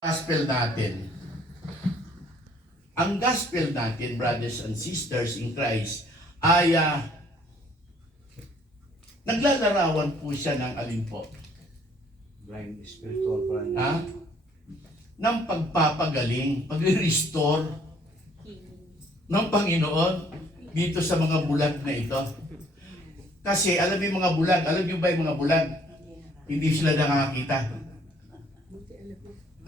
Gospel natin. Ang gospel natin, brothers and sisters in Christ, ay naglalarawan po siya ng alin po? Blind spiritual blind. Ng pagpapagaling, pag-restore ng Panginoon dito sa mga bulag na ito. Kasi alam niyo mga bulag, alam niyo ba yung mga bulag? Hindi sila nakakita.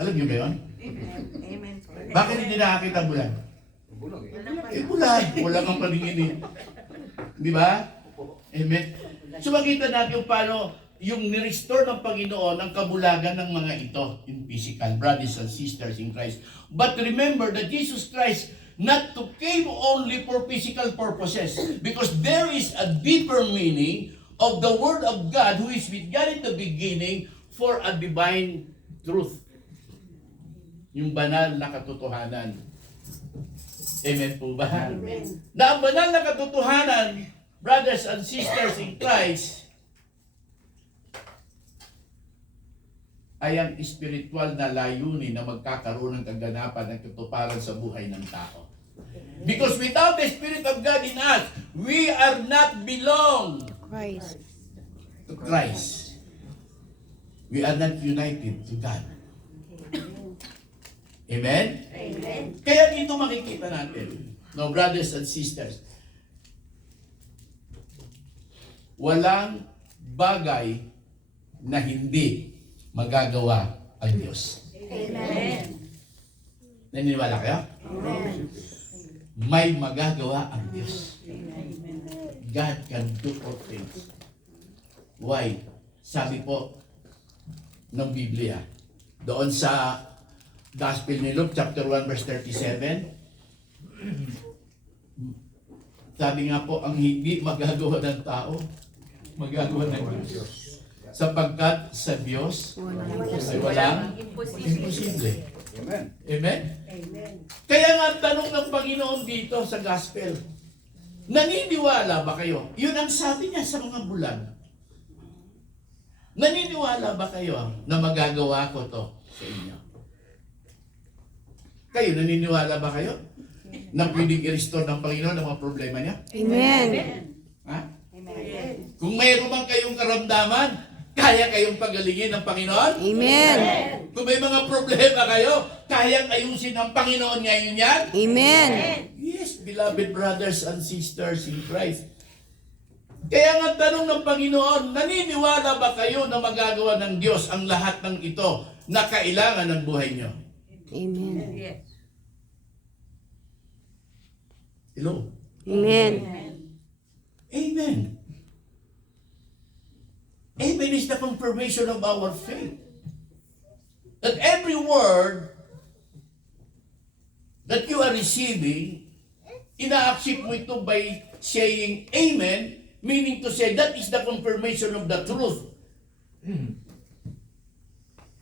Alam niyo ba yun? Amen. Bakit hindi nakakita bulag? Bulag eh. Bulag. Wala kang paningin eh. Di ba? Amen. So makita natin yung paano yung nirestore ng Panginoon ang kabulagan ng mga ito in physical, brothers and sisters in Christ. But remember that Jesus Christ not to came only for physical purposes, because there is a deeper meaning of the Word of God who is with God in the beginning for a divine truth. Yung banal na katotohanan. Amen po ba? Amen. Na ang banal na katotohanan, brothers and sisters in Christ, ay ang spiritual na layunin na magkakaroon ng kaganapan ng katuparan sa buhay ng tao. Because without the Spirit of God in us, we are not belong to Christ. We are not united to God. Amen? Amen. Kaya dito makikita natin, no, brothers and sisters, walang bagay na hindi magagawa ang Diyos. Amen. Naniniwala kayo? Amen. May magagawa ang Diyos. Amen. God can do all things. Why? Sabi po ng Biblia, doon sa Gospel ni Luke, chapter 1, verse 37, sabi nga po, ang hindi magagawa ng tao, magagawa ng Diyos. Sapagkat sa Diyos ay walang imposible. Amen. Amen? Amen. Kaya nga ang tanong ng Panginoon dito sa Gospel, naniniwala ba kayo? Yun ang sabi niya sa mga bulag. Naniniwala ba kayo na magagawa ko to sa inyo? Kayo, naniniwala ba kayo na pwedeng i-restore ng Panginoon ang mga problema niya? Amen. Ha? Amen. Kung mayroon man kayong karamdaman, kaya kayong pagalingin ng Panginoon? Amen. Kung may mga problema kayo, kayang ayusin ng Panginoon ngayon yan? Amen. Yes, beloved brothers and sisters in Christ. Kaya nga tanong ng Panginoon, naniniwala ba kayo na magagawa ng Diyos ang lahat ng ito na kailangan ng buhay niyo? Amen. Yes. Hello? Amen. Amen. Amen is the confirmation of our faith. That every word that you are receiving, ina-accept mo ito by saying Amen, meaning to say that is the confirmation of the truth.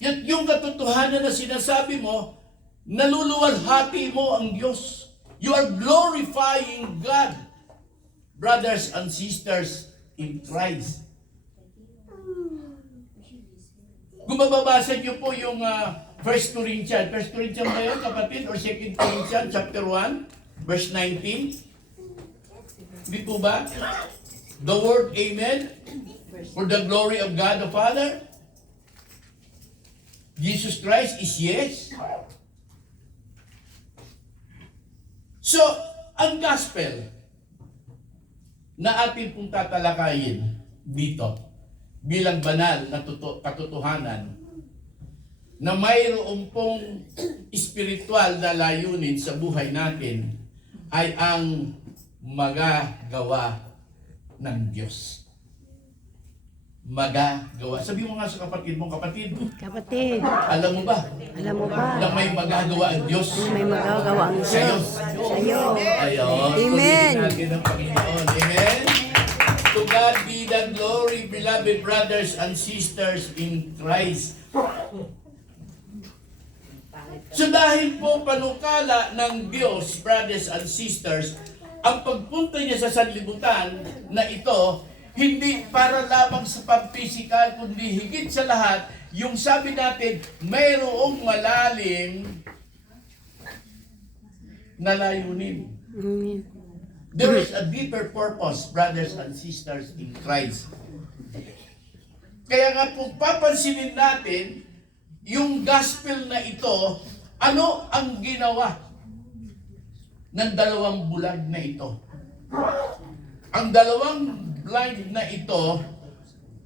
At yung katotohanan na sinasabi mo, naluluwalhati mo ang Diyos. You are glorifying God, brothers and sisters in Christ. Kung mababasa niyo po yung 1 Corinthians ba yun, kapatid? Or 2 Corinthians chapter 1, verse 19? Hindi po ba? The word Amen for the glory of God the Father. Jesus Christ is yes. So, ang gospel na atin pong tatalakayin dito bilang banal na katotohanan na mayroon pong espiritual na layunin sa buhay natin ay ang magagawa ng Diyos. Magagawa. Sabi mo nga sa kapatid mo, kapatid, Kapatid, alam mo ba alam mo ba na may magagawa ang Diyos na may magagawa ang sa'yo? Diyos sa'yo? Ayun. Amen. Purihin natin ang Panginoon. Amen. To God be the glory, beloved brothers and sisters in Christ. So dahil po panukala ng Diyos, brothers and sisters, ang pagpunta niya sa sanlibutan na ito, hindi para lamang sa pampisikal, kundi higit sa lahat, yung sabi natin, mayroong malalim na layunin. Amen. There is a deeper purpose, brothers and sisters in Christ. Kaya nga po, papansinin natin, yung gospel na ito, ano ang ginawa ng dalawang bulag na ito? Ang dalawang blind na ito,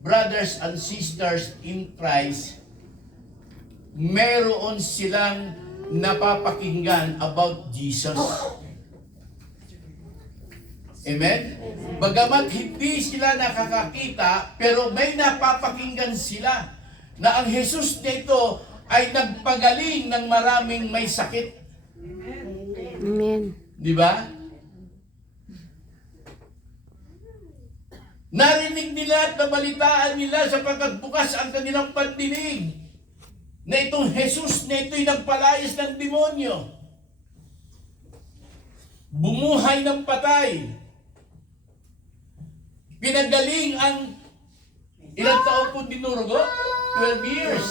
brothers and sisters in Christ, meron silang napapakinggan about Jesus. Amen? Bagamat hindi sila nakakakita, pero may napapakinggan sila na ang Jesus nito ay nagpagaling ng maraming may sakit. Amen. Di ba? Narinig nila at nabalitaan nila sapagkat bukas ang kanilang pandinig na itong Jesus na ito'y nagpalayas ng demonyo. Bumuhay ng patay. Pinagaling ang ilang taon po dinurugo? 12 years.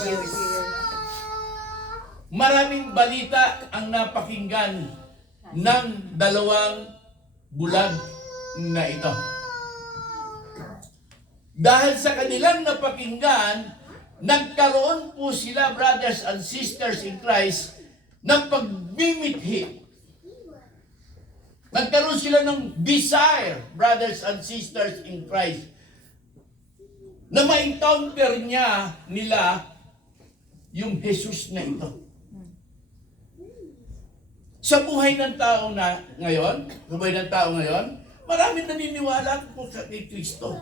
Maraming balita ang napakinggan ng dalawang bulag na ito. Dahil sa kanilang napakinggan, nagkaroon po sila, brothers and sisters in Christ, ng pagmimithi. Nagkaroon sila ng desire, brothers and sisters in Christ, na ma-encounter nila yung Jesus na ito. Sa buhay ng tao na ngayon, maraming naniniwala po sa kay Kristo.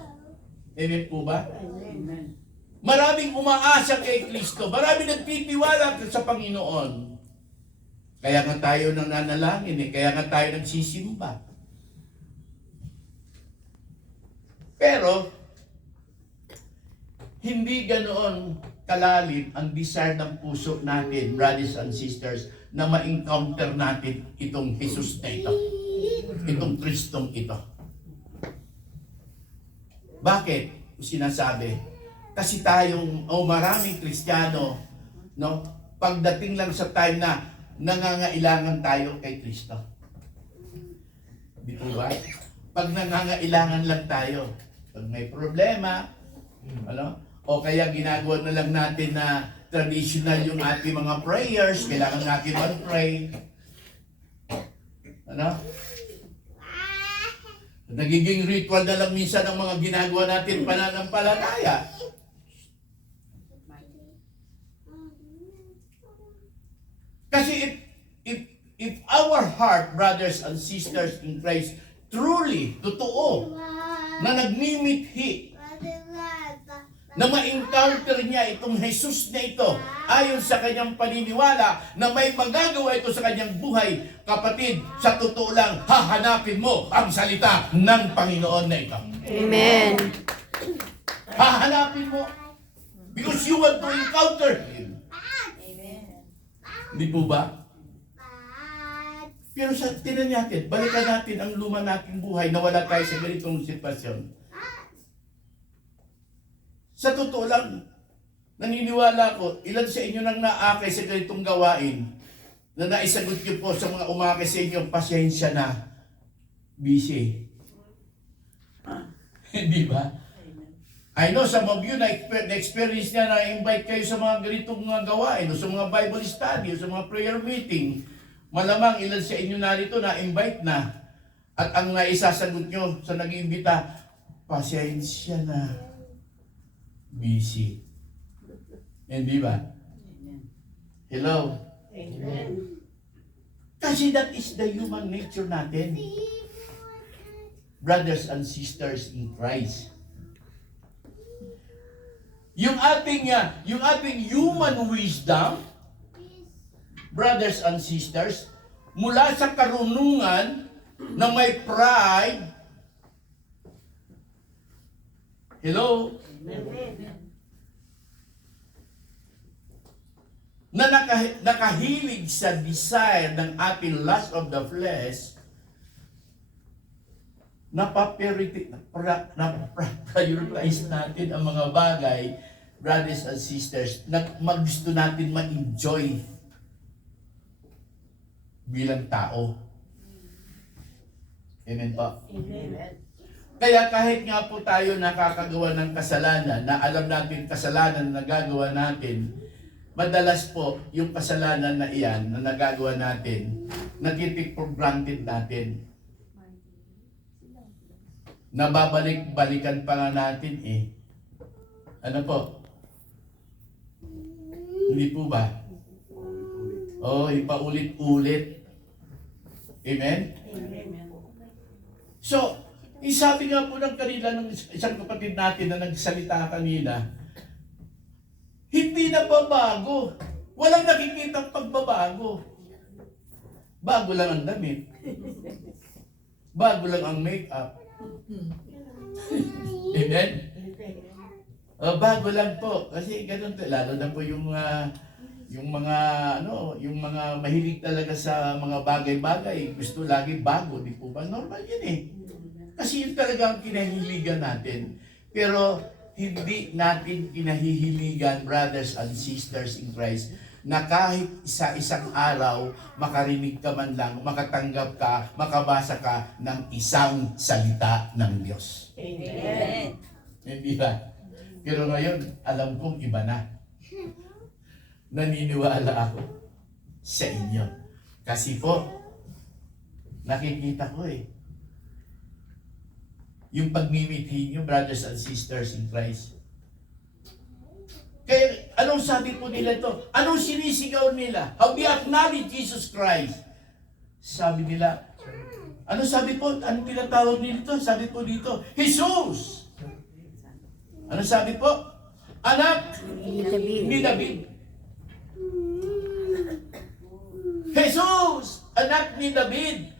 Amen po ba? Amen. Maraming umaasa kay Kristo. Maraming nagtitiwala sa Panginoon. Kaya nga tayo nananalangin kaya nga tayo nagsisimba. Pero, hindi ganoon kalalim ang desire ng puso natin, brothers and sisters, na ma-encounter natin itong Jesus na ito. Itong Kristong ito. Bakit sinasabi? Kasi tayong, maraming Kristiyano, no, pagdating lang sa time na nangangailangan tayo kay Kristo. Di po ba? Pag nangangailangan lang tayo, pag may problema, o kaya ginagawa na lang natin na traditional yung ating mga prayers, kailangan natin mag-pray. Nagiging ritual na lang minsan ang mga ginagawa natin pananampalataya. Kasi if our heart, brothers and sisters in Christ, truly, totoo, na nagmimithi, na ma-encounter niya itong Jesus na ito, ayon sa kanyang paniniwala, na may magagawa ito sa kanyang buhay, kapatid, sa totoo lang, hahanapin mo ang salita ng Panginoon na ito. Amen. Hahanapin mo. Because you want to encounter Him. Hindi po ba? Pero sa tinan natin, balikan natin ang luma nating buhay na wala tayo sa ganitong sitwasyon. Sa totoo lang, naniniwala ko, ilan sa inyo nang naakay sa ganitong gawain na naisagot niyo po sa mga umakay sa inyo, pasensya na, busy. Hindi ba? I know some of you na-experience niya na-invite kayo sa mga ganitong mga gawain o sa mga Bible study o sa mga prayer meeting. Malamang ilan sa inyo narito na-invite na. At ang naisasagot nyo sa nag-iimbita, pasensya na, busy. Hindi ba? Hello? Amen. Kasi that is the human nature natin. Brothers and sisters in Christ. Yung ating human wisdom, brothers and sisters, mula sa karunungan na may pride, hello? Na nakahilig sa desire ng ating lust of the flesh, napaprioritize natin ang mga bagay brothers and sisters, na gusto natin ma-enjoy bilang tao. Amen po. Kaya kahit nga po tayo nakakagawa ng kasalanan, na alam natin kasalanan na nagagawa natin, madalas po yung kasalanan na iyan na nagagawa natin, nag-take for granted natin. Nababalik-balikan pa nga natin eh. Ano po? Hindi po ba? Oh, ipaulit-ulit. Amen? So, sabi nga po ng kanila ng isang kapatid natin na nagsalita kanina, hindi na babago. Walang nakikitang pagbabago. Bago lang ang damit. Bago lang ang make-up. Amen? Bago lang po. Kasi ganun, lalo na po yung mga mahilig talaga sa mga bagay-bagay, gusto lagi bago, di po ba? Normal yun eh. Kasi yun talaga ang kinahihiligan natin. Pero hindi natin kinahihiligan, brothers and sisters in Christ, na kahit isang araw, makarinig ka man lang, makatanggap ka, makabasa ka ng isang salita ng Diyos. Amen. Hindi ba? Pero ngayon, alam kong iba na. Naniniwala ako sa inyo. Kasi po, nakikita ko eh. Yung pagmimiti nyo, brothers and sisters in Christ. Kaya, anong sabi po nila to? Anong sinisigaw nila? How we acknowledge Jesus Christ? Sabi nila, ano sabi po? Anong tinatawag nito? Sabi po dito, Jesus! Ano sabi po? Anak ni David. Jesus! Anak ni David.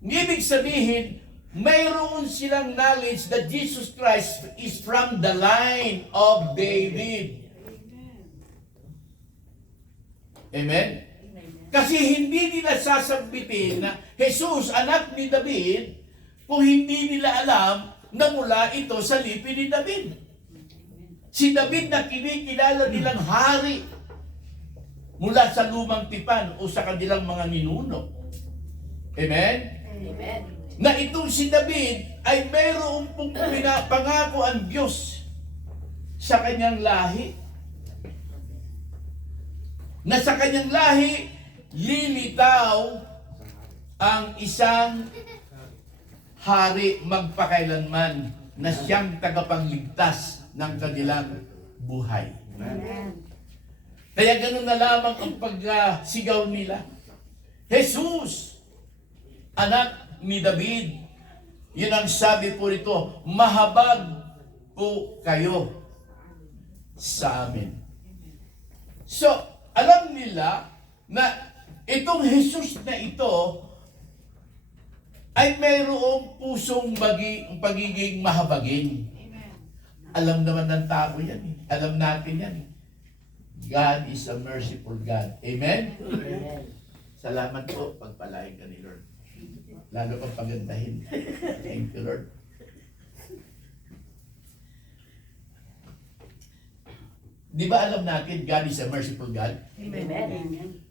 Ibig sabihin, mayroon silang knowledge that Jesus Christ is from the line of David. Amen? Kasi hindi nila sasabitin na Jesus, anak ni David, kung hindi nila alam na mula ito sa lipi ni David. Si David na kinikilala nilang hari mula sa lumang tipan o sa kanilang mga ninuno. Amen? Amen. Na itong si David ay mayroong pong pinapangako ang Diyos sa kanyang lahi. Na sa kanyang lahi, lilitaw ang isang hari magpakailanman na siyang tagapagligtas ng kanilang buhay. Amen. Kaya ganun na lamang ang pagsigaw nila. Jesus, anak ni David. Yun ang sabi po rito, mahabag po kayo sa amin. So, alam nila na itong Jesus na ito ay mayroong pusong pagiging mahabagin. Alam naman ng tao yan eh. Alam natin yan eh. God is a merciful God. Amen? Amen. Salamat po, pagpalain ka ni Lord. Lalo pang pagandahin. Thank you, Lord. Di ba alam natin, God is a merciful God? Amen.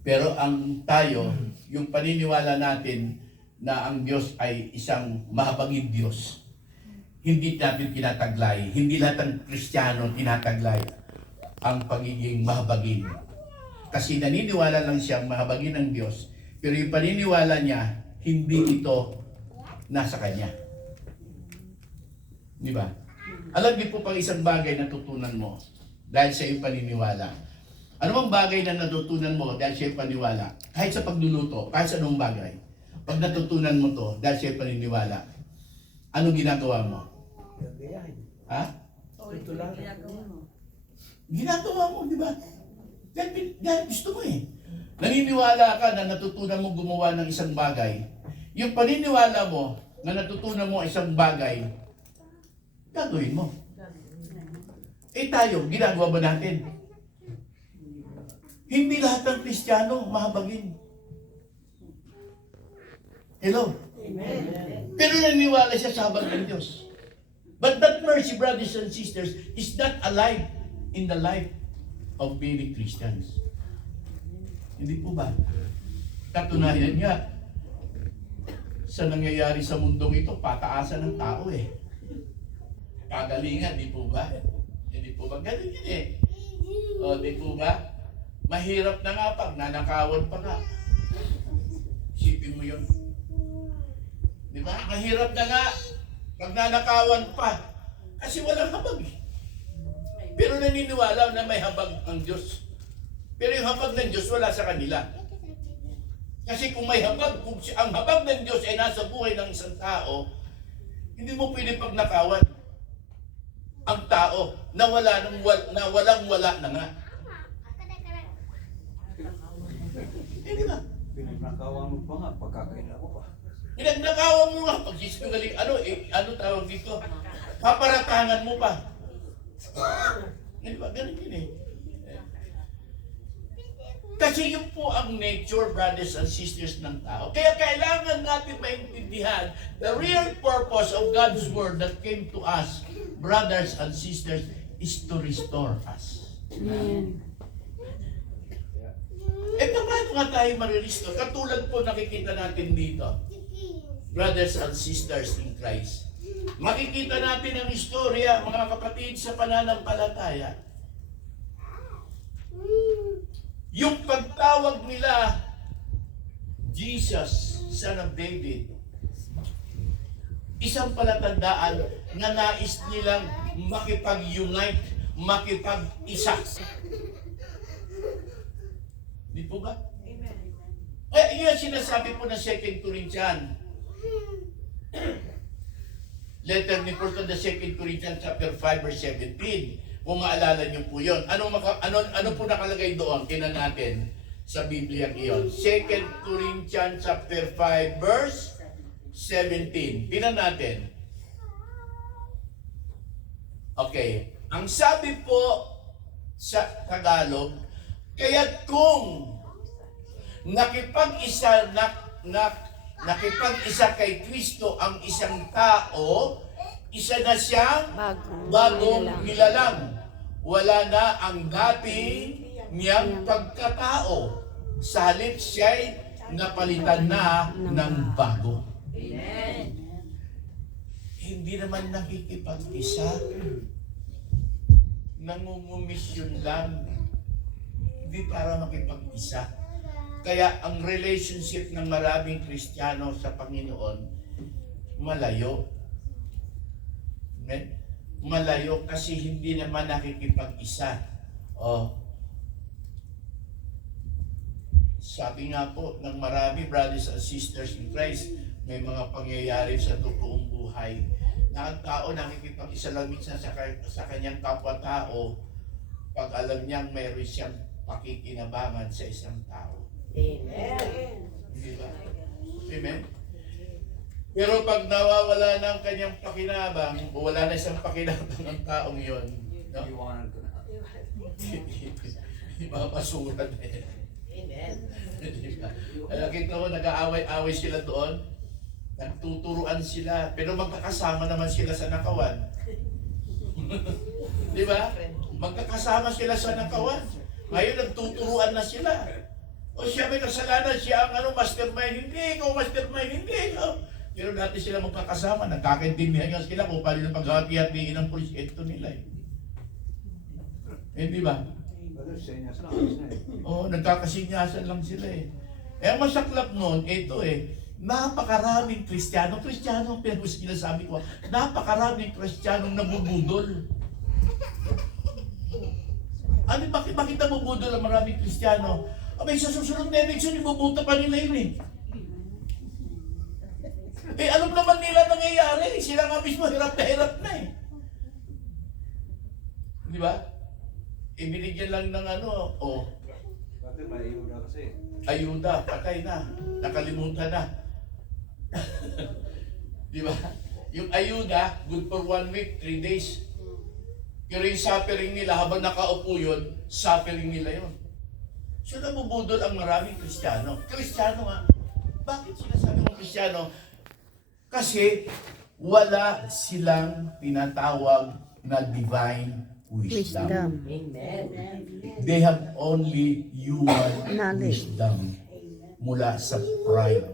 Pero ang tayo, yung paniniwala natin na ang Diyos ay isang mahabagin Diyos, hindi natin tinataglay. Hindi lahat ng Kristiyano tinataglay ang pagiging mahabagin. Kasi naniniwala lang siyang mahabagin ng Diyos, pero yung paniniwala niya, hindi ito nasa Kanya. Di ba? Alam niyo po pang isang bagay na tutunan mo dahil sa iyong paniniwala. Ano bang bagay na natutunan mo dahil sa iyong paniniwala? Kahit sa pagluluto, kahit sa anong bagay. Pag natutunan mo to dahil sa iyong paniniwala, ano ginagawa mo? Ha? Ito lang. Ginagawa mo, di ba? Dahil gusto mo eh. Naniniwala ka na natutunan mo gumawa ng isang bagay. Yung paniniwala mo na natutunan mo isang bagay, gagawin mo. Eh tayo, ginagawa ba natin? Hindi lahat ng Kristiyano mahabagin. Hello? Amen. Pero naniniwala siya sa habag ng Diyos. But that mercy, brothers and sisters, is not alive in the life of many Christians. Hindi po ba? Katunayan nga, sa nangyayari sa mundong ito, pataasan ng tao eh. Kagalingan, di po ba? Hindi po ba? Ganun yun eh. O, di po ba? Mahirap na nga pag nanakawan pa nga. Isipin mo yun. Di ba? Mahirap na nga pag nanakawan pa. Kasi walang habag eh. Pero naniniwala na may habag ang Diyos. Pero yung habag ng Diyos wala sa kanila. Kasi kung may habag, kung ang habag ng Diyos ay nasa buhay ng isang tao, hindi mo pwede pagnakawan ang tao na walang-wala na nga. Hindi ba? Pinagnakawan mo pa nga, pagkakaila ko pa. Pinagnakawan mo nga, pag sisingaling, ano tawag dito? Paparatangan mo pa. Hindi ba? Ganun yun eh. Kasi yun po ang nature, brothers and sisters, ng tao. Kaya kailangan natin maintindihan the real purpose of God's Word that came to us, brothers and sisters, is to restore us. Amen. Eh, paano nga tayo marirestore? Katulad po nakikita natin dito, brothers and sisters in Christ. Makikita natin ang istorya, mga kapatid, sa pananampalataya. Yung pagtawag nila, Jesus, Son of David, isang palatandaan na nais nilang makipag-unite, makipag-isa. Di po ba? Eh, yun sinasabi po ng 2 Corinthians. Letter ni Paul to the 2 Corinthians chapter 5 verse 17. Kung maalala niyo po yun. Ano po nakalagay doon? Tingnan natin sa Biblia iyon. 2 Corinthians chapter 5 verse 17. Tingnan natin. Okay. Ang sabi po sa Tagalog, kaya't kung nakipag-isa kay Kristo ang isang tao, isa na siyang bagong nilalang. Wala na ang dating niyang pagkatao. Sa halip siya'y napalitan na ng bago. Amen. Hindi naman nakikipag-isa. Nangungumisyon lang. Hindi para makipag-isa. Kaya ang relationship ng maraming Kristiyano sa Panginoon, malayo. Amen? Malayo kasi hindi naman nakikipag-isa. Sabi nga po ng marami brothers and sisters in Christ, may mga pangyayari sa totoong buhay na ang tao nakikipag-isa lang minsan sa kanyang kapwa-tao pag alam niyang mayroon siyang pakikinabangan sa isang tao. Amen. Di ba? Amen? Pero pag nawawala ng kanyang pakinabang, o wala na isang pakinabang ng taong yon, no? Iwanan ko na. Mapasura na yan. Amen. Nakita mo, nag-aaway-away sila doon, nagtuturuan sila, pero magkakasama naman sila sa nakawan. Di ba? Magkakasama sila sa nakawan. Ngayon, nagtuturuan na sila. O siya may kasalanan, siya ang mastermind, hindi ikaw mastermind, hindi ikaw. Pero dati sila magkakasama, nagkakaintindihan nga sila kung paano yung paghati-hatiin ang proyekto nila eh. Di ba? Pero senyas na, ayos na eh. Oo, nagkakasinyasan lang sila eh. Eh, ang masaklap nun, ito napakaraming Kristiyano, pero sinasabi ko, napakaraming Kristiyanong nabubudol. Ano, bakit nabubudol ang maraming Kristiyano? Abay, sa susunod na eleksyon, ibubuta pa nila yun eh. Eh, alam naman nila nangyayari. Sila nga mismo hirap na eh. Di ba? Ibinigyan lang ng Pati may ayuda kasi. ayuda, patay na. Nakalimutan na. Di ba? Yung ayuda, good for 1 week, 3 days. Pero yung suffering nila, habang nakaupo yun, suffering nila yun. So nabubudol ang maraming Kristiyano. Kristiyano nga. Bakit sinasabi mong Kristiyano? Kasi wala silang tinatawag na divine wisdom. Wisdom. Amen. They have only human Knowledge. wisdom mula sa pride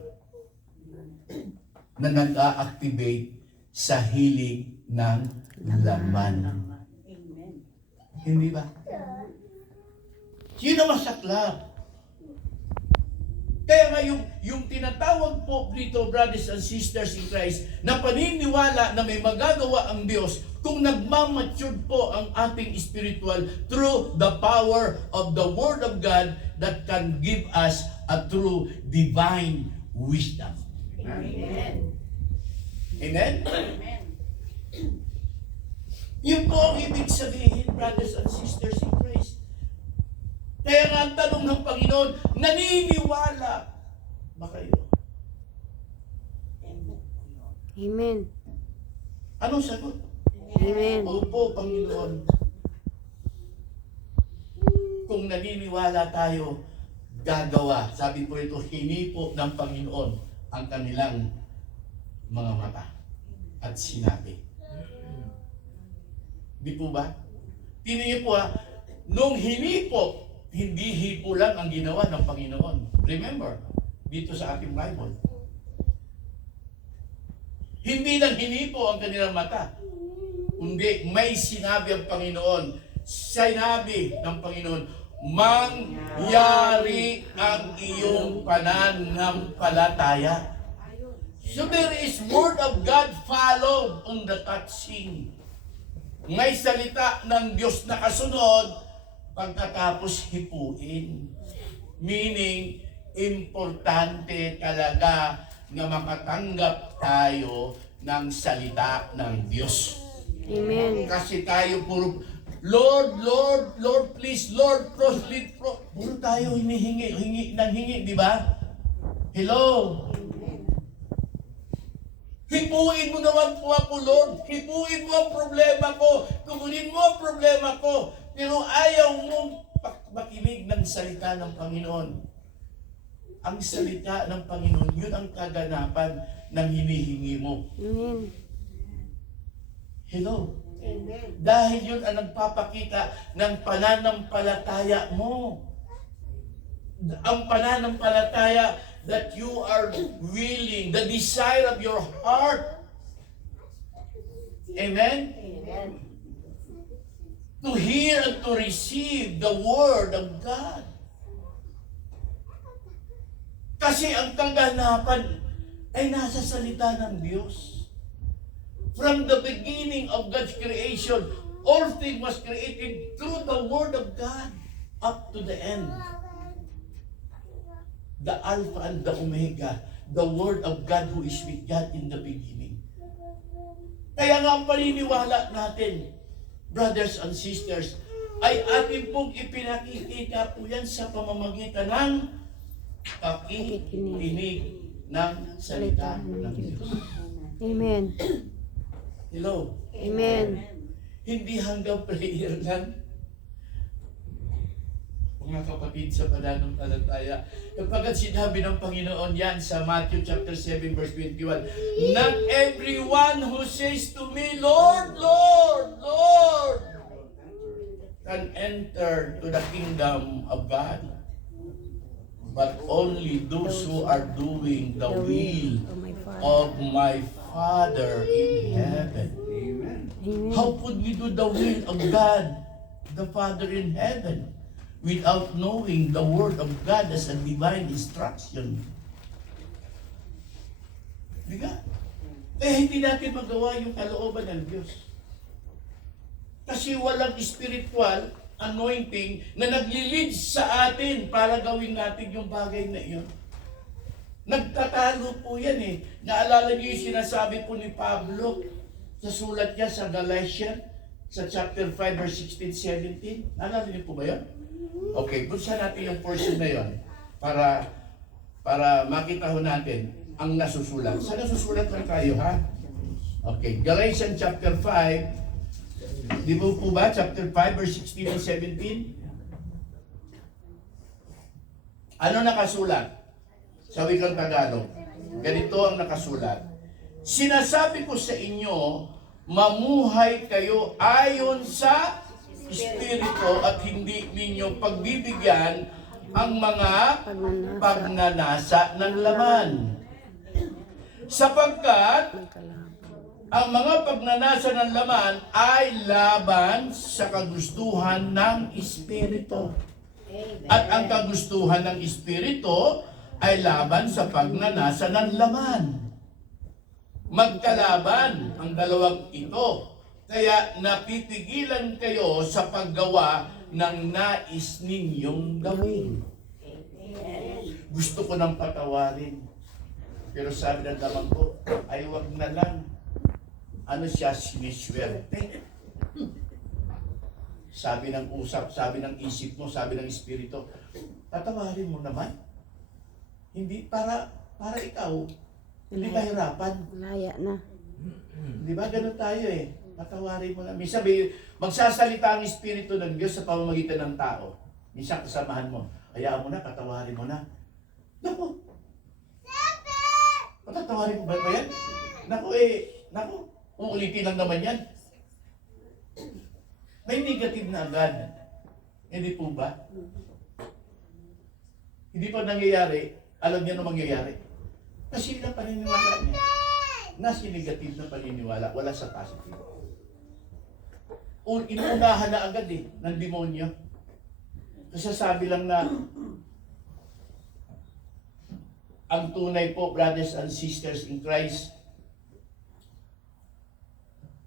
na nag-a-activate sa hilig ng laman. Hindi ba? Yun ang masaklap. Kaya nga yung tinatawag po dito, brothers and sisters in Christ, na paniniwala na may magagawa ang Diyos kung nagmamature po ang ating spiritual through the power of the Word of God that can give us a true divine wisdom. Amen. Amen? Yun po ang ibig sabihin, brothers and sisters in Christ. Kaya nga ang tanong ng Panginoon, naniniwala ba kayo? Amen. Anong sagot? Amen. Opo, Panginoon. Kung naniniwala tayo, gagawa. Sabi po ito, hinipo ng Panginoon ang kanilang mga mata. At sinabi. Di po ba? Tingnan niyo po nung hinipo, hindi hipo lang ang ginawa ng Panginoon. Remember, dito sa ating Bible. Hindi lang hinipo ang kanilang mata. Kundi may sinabi ang Panginoon. Sinabi ng Panginoon, mangyari ang iyong pananampalataya. So there is word of God followed on the touching. May salita ng Diyos na kasunod pagkatapos hipuin. Meaning, importante talaga na makatanggap tayo ng salita ng Diyos. Amen. Kasi tayo puro, Lord, Lord, Lord, please, Lord, please, puro tayo hingi, di ba? Hello? Hipuin mo naman po ako, Lord. Hipuin mo ang problema ko. Tugunin mo ang problema ko. Pero ayaw mong makinig ng salita ng Panginoon. Ang salita ng Panginoon, yun ang kaganapan ng hinihingi mo. Amen. Hello? Dahil yun ang nagpapakita ng pananampalataya mo. Ang pananampalataya that you are willing, the desire of your heart. Amen? Amen. To hear and to receive the Word of God. Kasi ang kaganapan ay nasa salita ng Diyos. From the beginning of God's creation, all things was created through the Word of God up to the end. The Alpha and the Omega, the Word of God who is with God in the beginning. Kaya nga ang paniniwala natin, brothers and sisters, ay atin pong ipinakikita po yan sa pamamagitan ng pakikinig ng salita ng Diyos. Amen. Hello? Amen. Hindi hanggang prayer lang. Mga kapatid sa pananampalataya, kapag sinabi ng Panginoon yan sa Matthew chapter 7 verse 21, not everyone who says to me, Lord, Lord, Lord, can enter to the kingdom of God, but only those who are doing the will of my Father in heaven. Amen. Amen. How could we do the will of God, the Father in heaven, without knowing the Word of God as a divine instruction? Diba? Kaya hindi natin magawa yung kalooban ng Diyos. Kasi walang spiritual anointing na nagli-lead sa atin para gawin natin yung bagay na iyon. Nagtatalo po yan eh. Naalala niyo yung sinasabi po ni Pablo sa sulat niya sa Galatians, sa chapter 5 verse 16-17. Naalala niyo po ba yan? Okay, buksan natin yung portion na yon para makita ho natin ang nasusulat. Sa nasusulat lang tayo, ha? Okay, Galatians chapter 5. Di ba po ba? Chapter 5 verse 16 and 17. Ano nakasulat? Sa wikang Tagalog. Ganito ang nakasulat. Sinasabi ko sa inyo, mamuhay kayo ayon sa Espiritu at hindi ninyo pagbibigyan ang mga Pagnanasa. pagnanasa ng laman. Sapagkat ang mga pagnanasa ng laman ay laban sa kagustuhan ng Espiritu. At ang kagustuhan ng Espiritu ay laban sa pagnanasa ng laman. Magkalaban ang dalawang ito. Kaya napipigilan kayo sa paggawa ng nais ninyong gawin. Gusto ko nang patawarin. Pero sabi ng damang ko, ay wag na lang. Ano siya, siniswerte. Sabi ng usap, sabi ng isip mo, sabi ng espiritu, patawarin mo naman. Hindi para ikaw, hindi mahirapan. Malaya na. Di ba? Ganun tayo eh. Patawarin mo na. Minsan, magsasalita ang Espiritu ng Diyos sa pamamagitan ng tao. Minsan, kasamahan mo. Hayaan mo na, patawarin mo na. Naku! Patatawarin mo ba yan? Naku, uulitin lang naman yan. May negative na agad. Hindi po ba? Hindi pa nangyayari, alam niya na mangyayari. Kasi yun ang paniniwala niya. Nasa negative na paniniwala, wala sa positive. Inuunahan na agad ng demonyo. Nasasabi lang na ang tunay po, brothers and sisters in Christ,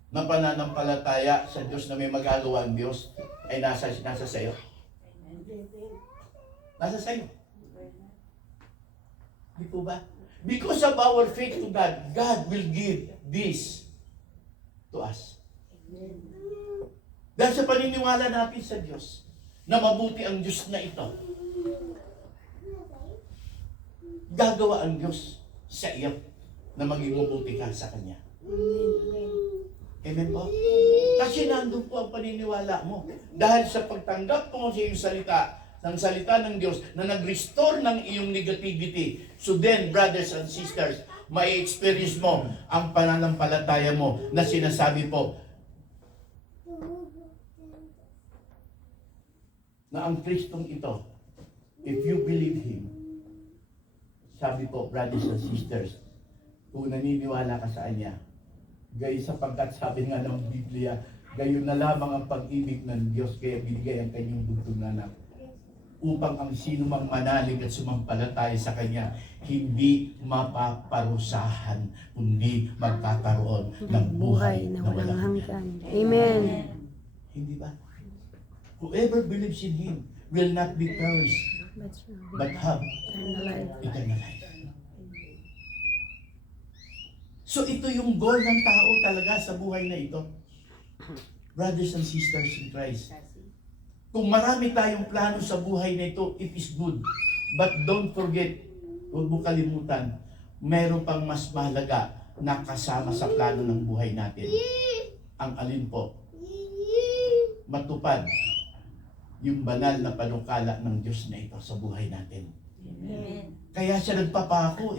na pananampalataya sa Diyos na may magagawa ang Diyos, ay nasa sayo. Nasa sayo. Di po ba? Because of our faith to God, God will give this to us. Dahil sa paniniwala natin sa Diyos, na mabuti ang Diyos na ito, gagawa ang Diyos sa iyo na maging mabuti ka sa Kanya. Amen po? Kasi nandun po ang paniniwala mo. Dahil sa pagtanggap mo sa iyong salita, ng salita ng Diyos na nag-restore ng iyong negativity. So then, brothers and sisters, may experience mo ang pananampalataya mo na sinasabi po na ang Kristong ito, if you believe Him, sabi po, brothers and sisters, kung naniniwala ka sa Kanya, gayon sapagkat sabi nga ng Biblia, gayon na lamang ang pag-ibig ng Diyos kaya binigay ang kanyang bugtong na anak upang ang sino mang manalig at sumampalataya sa Kanya hindi mapaparusahan kundi magkakaroon ng buhay na walang hanggan. Amen. Hindi ba? Whoever believes in Him will not be perished but have eternal life. So ito yung goal ng tao talaga sa buhay na ito. Brothers and sisters in Christ. Kung marami tayong plano sa buhay na ito, it is good. But don't forget, huwag mo kalimutan, meron pang mas mahalaga na kasama sa plano ng buhay natin. Ang alin po? Matupad yung banal na panukala ng Diyos na ito sa buhay natin. Amen. Kaya siya nagpapako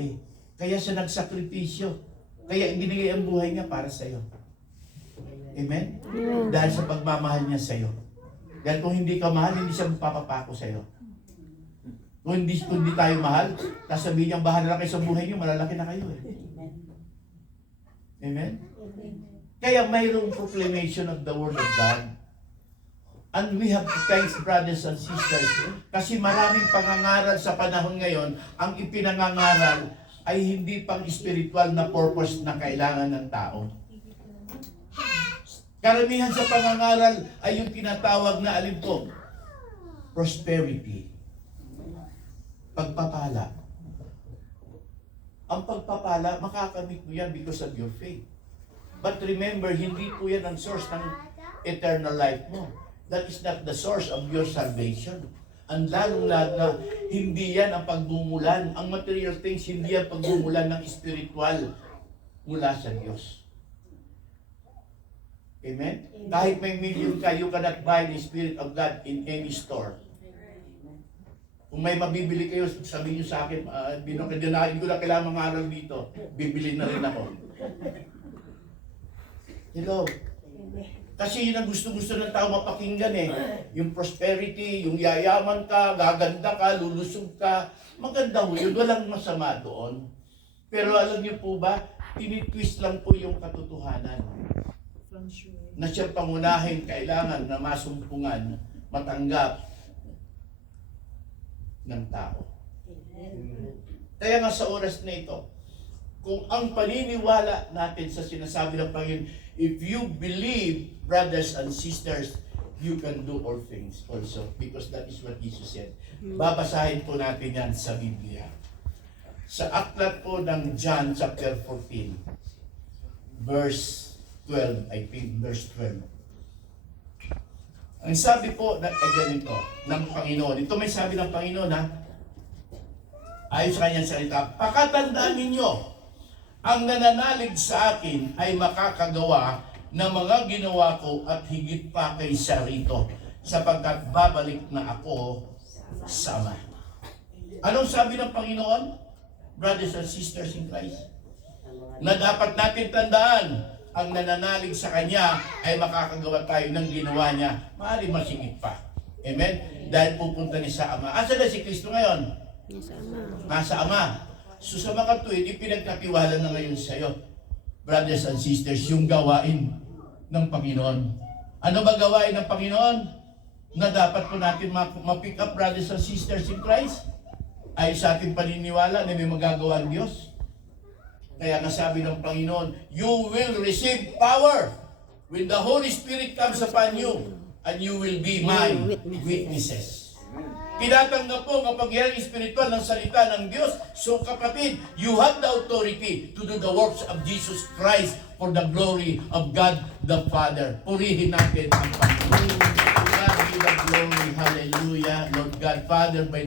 Kaya siya nagsakripisyo. Kaya binigay ang buhay niya para sa iyo. Amen? Amen. Dahil sa pagmamahal niya sa iyo. Dahil kung hindi ka mahal, hindi siya magpapapako sa iyo. Kung hindi tayo mahal, sasabihin niya, bahala na kayo sa buhay niyo, malalaki na kayo Amen? Kaya mayroong proclamation of the Word of God. And we have to thank brothers and sisters kasi maraming pangangaral sa panahon ngayon, ang ipinangangaral ay hindi pang spiritual na purpose na kailangan ng tao. Karamihan sa pangangaral ay yung tinatawag na alin po? Prosperity. Pagpapala. Ang pagpapala, makakamit mo yan because of your faith. But remember, hindi po yan ang source ng eternal life mo. That is not the source of your salvation. Ang lalong-lalo na hindi yan ang pagbumulan. Ang material things, hindi yan pagbumulan ng spiritual mula sa Diyos. Amen? Kahit may million ka, you cannot buy the Spirit of God in any store. Kung may mabibili kayo, sabihin nyo sa akin, hindi ko na kailangan mangaral dito. Bibili na rin ako. Hello? Kasi yun ang gusto-gusto ng tao mapakinggan eh. Yung prosperity, yung yayaman ka, gaganda ka, lulusog ka. Maganda ho yun, walang masama doon. Pero alam niyo po ba, tinitwist lang po yung katotohanan. Na siya pangunahing kailangan na masumpungan, matanggap ng tao. Kaya nga sa oras na ito, kung ang paniniwala natin sa sinasabi ng Panginoon, if you believe, brothers and sisters, you can do all things also. Because that is what Jesus said. Babasahin po natin yan sa Biblia. Sa aklat po ng John chapter 14, verse 12, I think verse 12. Ang sabi po na ganito ng Panginoon, ito may sabi ng Panginoon ha, ayon sa kanyang salita, pakatandaan ninyo, ang nananalig sa akin ay makakagawa ng mga ginawa ko at higit pa kaysa rito, sapagkat babalik na ako sa Ama. Anong sabi ng Panginoon, brothers and sisters in Christ? Na dapat natin tandaan, ang nananalig sa Kanya ay makakagawa tayo ng ginawa niya, maaaring masigit pa. Amen? Dahil pupunta niya sa Ama. Asa na si Kristo ngayon? Nasa Ama. Nasa Ama. So sa mga tuwid, ipinagkatiwala na ngayon sa iyo, brothers and sisters, yung gawain ng Panginoon. Ano ba gawain ng Panginoon na dapat po natin ma-pick up, brothers and sisters in Christ? Ay sa ating paniniwala na may magagawa ang Diyos. Kaya nasabi ng Panginoon, you will receive power when the Holy Spirit comes upon you, and you will be my witnesses. Tinatanggap po ang kapangyarihang espiritual ng salita ng Diyos. So kapatid, you have the authority to do the works of Jesus Christ for the glory of God the Father. Purihin natin ang Panginoon. God be the glory. Hallelujah. Lord God, Father, by